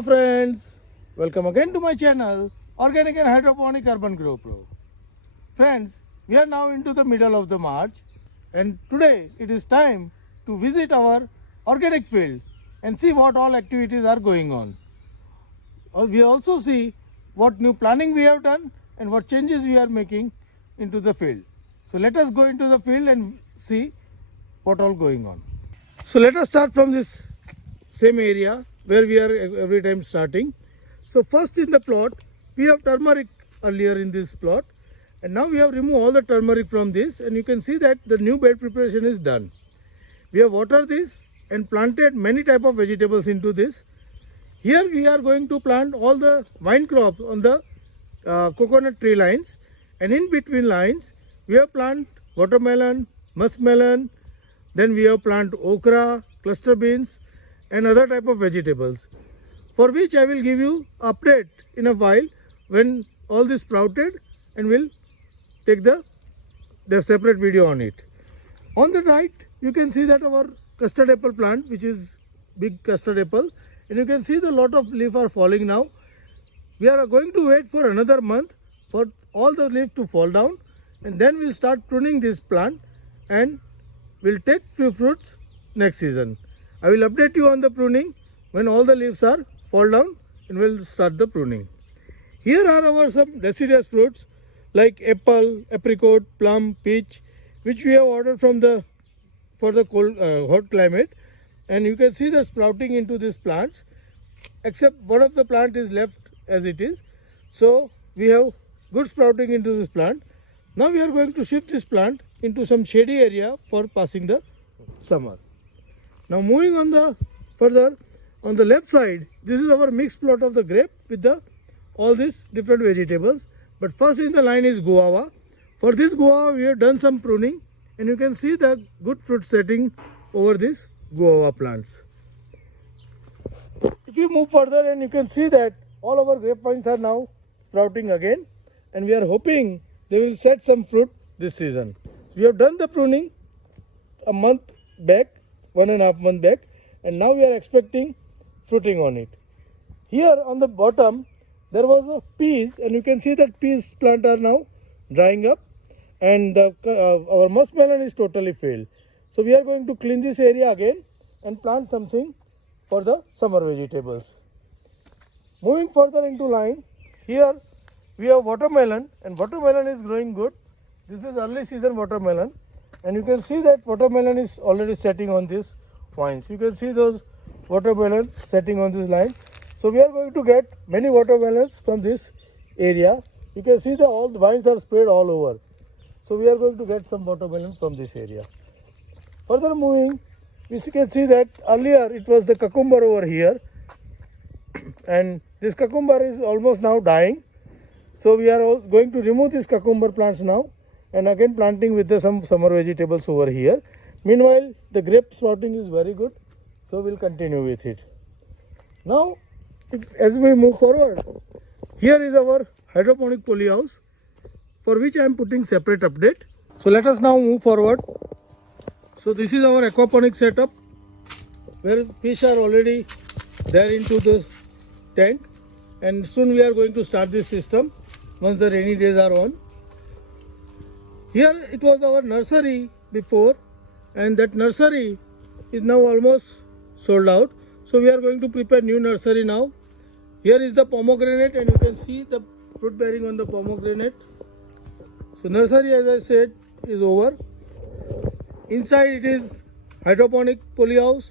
Hello friends, welcome again to my channel Organic and Hydroponic Urban Grow Pro. Friends, we are now into the middle of the March and today it is time to visit our organic field and see what all activities are going on. We also see what new planning we have done and what changes we are making into the field. So let us go into the field and see what all going on. So let us start from this same area where we are every time starting. So first in the plot we have turmeric earlier in this plot, and now we have removed all the turmeric from this, and you can see that the new bed preparation is done. We have watered this and planted many type of vegetables into this. Here we are going to plant all the vine crops on the coconut tree lines, and in between lines we have plant watermelon, muskmelon, then we have plant okra, cluster beans and other type of vegetables, for which I will give you update in a while when all this sprouted, and will take the separate video on it. On the right you can see that our custard apple plant, which is big custard apple, and you can see the lot of leaf are falling now. We are going to wait for another month for all the leaf to fall down, and then we'll start pruning this plant and we'll take few fruits next season. I will update you on the pruning when all the leaves are fall down, and we'll start the pruning. Here are our some deciduous fruits like apple, apricot, plum, peach, which we have ordered from for the cold hot climate, and you can see the sprouting into these plants, except one of the plant is left as it is. So we have good sprouting into this plant. Now we are going to shift this plant into some shady area for passing the summer. Now moving on the further, on the left side, this is our mixed plot of the grape with all these different vegetables. But first in the line is guava. For this guava we have done some pruning, and you can see the good fruit setting over these guava plants. If you move further, and you can see that all our grapevines are now sprouting again, and we are hoping they will set some fruit this season. We have done the pruning a month back, 1.5 months back, and now we are expecting fruiting on it. Here on the bottom there was a peas, and you can see that peas plant are now drying up, and our muskmelon is totally failed. So we are going to clean this area again and plant something for the summer vegetables. Moving further into line, here we have watermelon, and watermelon is growing good. This is early season watermelon, and you can see that watermelon is already setting on these vines. You can see those watermelon setting on this line. So we are going to get many watermelons from this area. You can see that all the vines are spread all over. So we are going to get some watermelon from this area. Further moving, we can see that earlier it was the cucumber over here, and this cucumber is almost now dying. So we are going to remove these cucumber plants now, and again planting with some summer vegetables over here. Meanwhile, the grape sprouting is very good, so we'll continue with it. Now, as we move forward, here is our hydroponic polyhouse, for which I am putting separate update. So let us now move forward. So this is our aquaponic setup, where fish are already there into the tank, and soon we are going to start this system once the rainy days are on. Here it was our nursery before, and that nursery is now almost sold out. So we are going to prepare new nursery now. Here is the pomegranate, and you can see the fruit bearing on the pomegranate. So nursery, as I said, is over. Inside it is hydroponic polyhouse,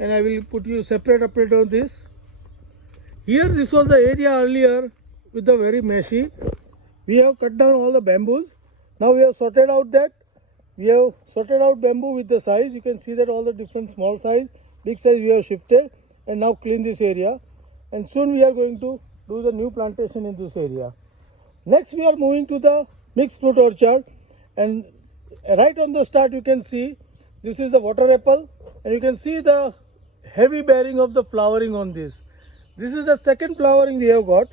and I will put you separate update on this. Here this was the area earlier with the very messy. We have cut down all the bamboos. Now we have sorted out that. We have sorted out bamboo with the size. You can see that all the different small size, big size we have shifted, and now clean this area. And soon we are going to do the new plantation in this area. Next we are moving to the mixed fruit orchard, and right on the start you can see this is the water apple, and you can see the heavy bearing of the flowering on this. This is the second flowering we have got.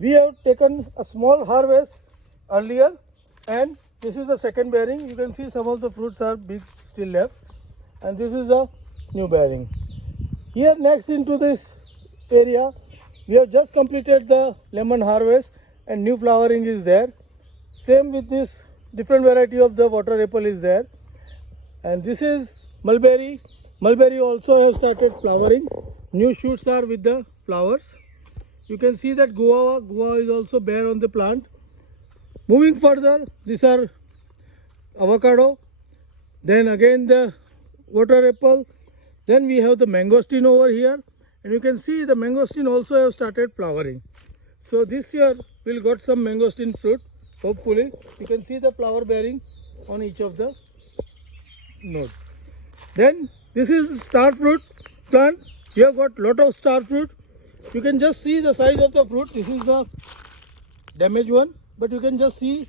We have taken a small harvest earlier, and this is the second bearing. You can see some of the fruits are big still left, and this is a new bearing. Here next into this area We have just completed the lemon harvest and new flowering is there. Same with this different variety of the water apple is there. And this is mulberry. Mulberry also has started flowering. New shoots are with the flowers. You can see that guava is also bare on the plant. Moving further, these are avocado. Then again the water apple. Then we have the mangosteen over here. And you can see the mangosteen also have started flowering. So this year we'll got some mangosteen fruit. Hopefully you can see the flower bearing on each of the node. Then this is star fruit plant. We have got lot of star fruit. You can just see the size of the fruit. This is the damaged one, but you can just see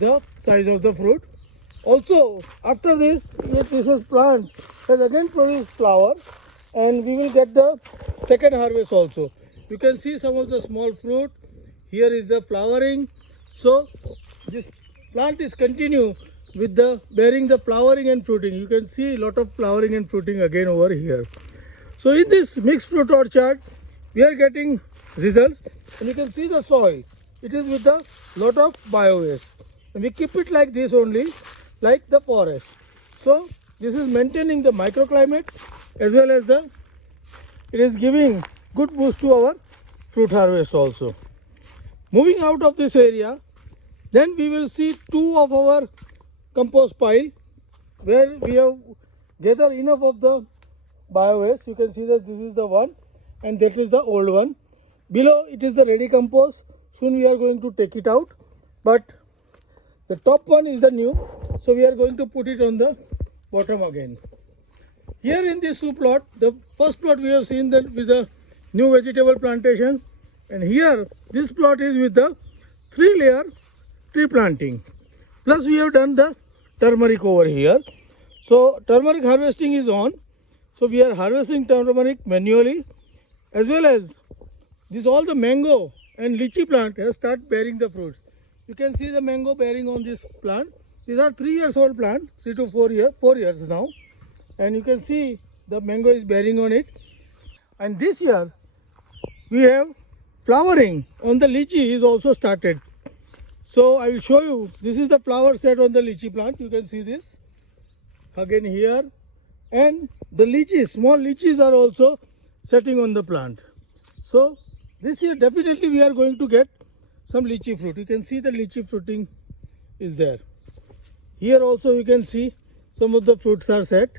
the size of the fruit. Also, after this plant has again produced flower, and we will get the second harvest also. You can see some of the small fruit. Here is the flowering. So this plant is continue with the bearing the flowering and fruiting. You can see a lot of flowering and fruiting again over here. So in this mixed fruit orchard, we are getting results, and you can see the soil. It is with a lot of biowaste, and we keep it like this only, like the forest. So this is maintaining the microclimate as well as it is giving good boost to our fruit harvest also. Moving out of this area, then we will see two of our compost pile where we have gathered enough of the biowaste. You can see that this is the one and that is the old one. Below it is the ready compost. Soon we are going to take it out, but the top one is the new, so we are going to put it on the bottom again. Here in this two plot, the first plot we have seen that with the new vegetable plantation, and here this plot is with the 3-layer tree planting. Plus we have done the turmeric over here. So turmeric harvesting is on. So we are harvesting turmeric manually, as well as this all the mango and lychee plant has started bearing the fruits. You can see the mango bearing on this plant. These are 3 years old plant, 3 to 4 years now. And you can see the mango is bearing on it. And this year we have flowering on the lychee is also started. So I will show you, this is the flower set on the lychee plant. You can see this again here. And the lychees, small lychees are also setting on the plant. So this year definitely we are going to get some lychee fruit. You can see the lychee fruiting is there. Here also you can see some of the fruits are set.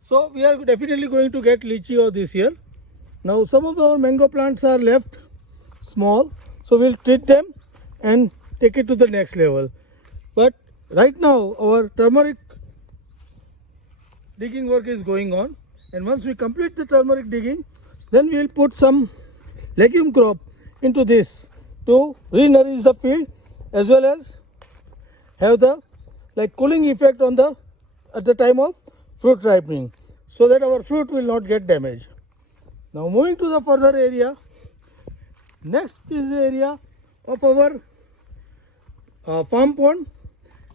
So we are definitely going to get lychee this year. Now some of our mango plants are left small, so we'll treat them and take it to the next level. But right now our turmeric digging work is going on, and once we complete the turmeric digging, then we will put some legume crop into this to re-nourish the field, as well as have the cooling effect on at the time of fruit ripening, so that our fruit will not get damaged. Now moving to the further area, next is the area of our farm pond,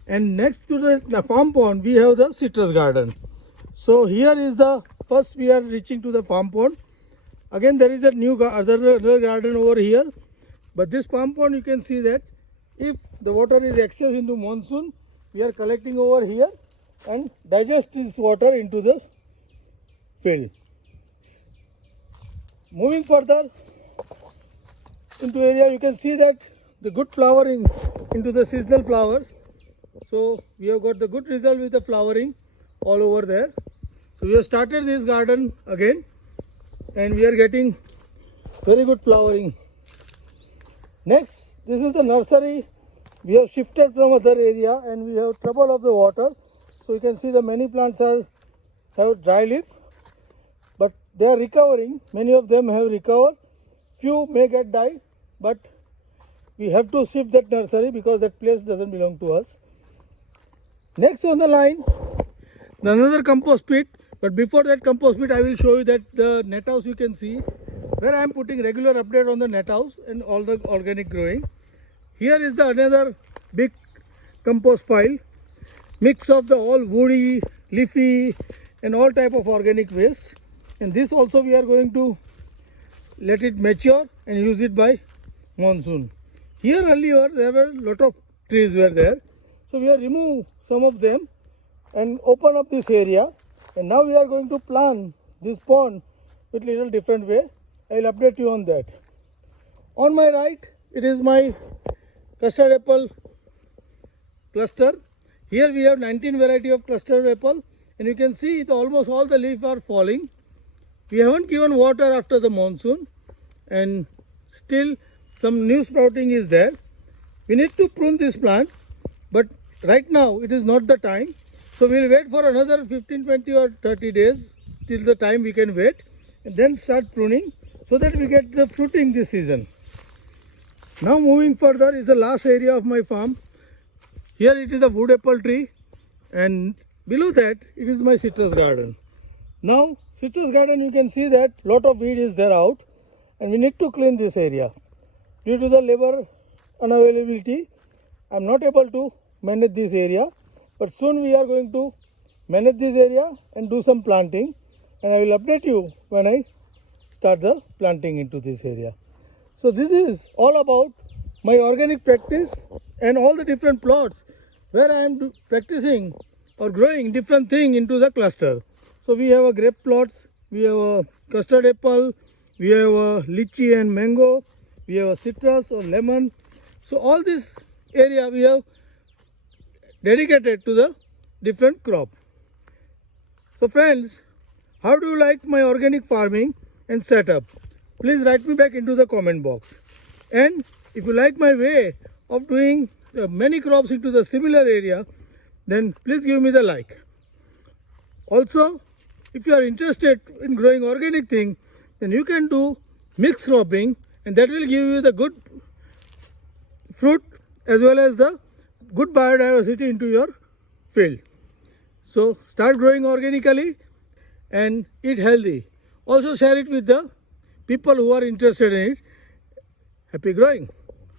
and next to the farm pond we have the citrus garden. So here is the first we are reaching to the farm pond. Again there is a new other garden over here, but this farm pond you can see that if the water is excess into monsoon, we are collecting over here and digest this water into the field. Moving further into area, you can see that the good flowering into the seasonal flowers. So we have got the good result with the flowering all over there. So we have started this garden again, and we are getting very good flowering. Next, this is the nursery. We have shifted from other area and we have trouble of the water. So you can see the many plants have dry leaf, but they are recovering. Many of them have recovered. Few may get died, but we have to shift that nursery because that place doesn't belong to us. Next on the line, another compost pit. But before that compost pit, I will show you that the net house you can see, where I am putting regular update on the net house and all the organic growing. Here is the another big compost pile, mix of the all woody, leafy and all type of organic waste. and this also we are going to let it mature and use it by monsoon. Here earlier there were lot of trees were there, so we have removed some of them and open up this area, and now we are going to plant this pond with little different way. I will update you on that. On my right it is my custard apple cluster. Here we have 19 variety of custard apple, and you can see almost all the leaves are falling. We haven't given water after the monsoon, and still some new sprouting is there. We need to prune this plant, but right now it is not the time. So we will wait for another 15, 20 or 30 days till the time we can wait, and then start pruning so that we get the fruiting this season. Now moving further is the last area of my farm. Here it is a wood apple tree, and below that it is my citrus garden. Now citrus garden, you can see that lot of weed is there out, and we need to clean this area. Due to the labor unavailability, I am not able to manage this area, but soon we are going to manage this area and do some planting, and I will update you when I start the planting into this area. So this is all about my organic practice and all the different plots where I am practicing or growing different thing into the cluster. So we have a grape plots, we have a custard apple, we have a lychee and mango, we have a citrus or lemon. So all this area we have dedicated to the different crop. So friends, how do you like my organic farming and setup? Please write me back into the comment box. And if you like my way of doing many crops into the similar area, then please give me the like. Also, if you are interested in growing organic thing, then you can do mixed cropping, and that will give you the good fruit as well as the good biodiversity into your field. So start growing organically and eat healthy. Also share it with the people who are interested in it. Happy growing.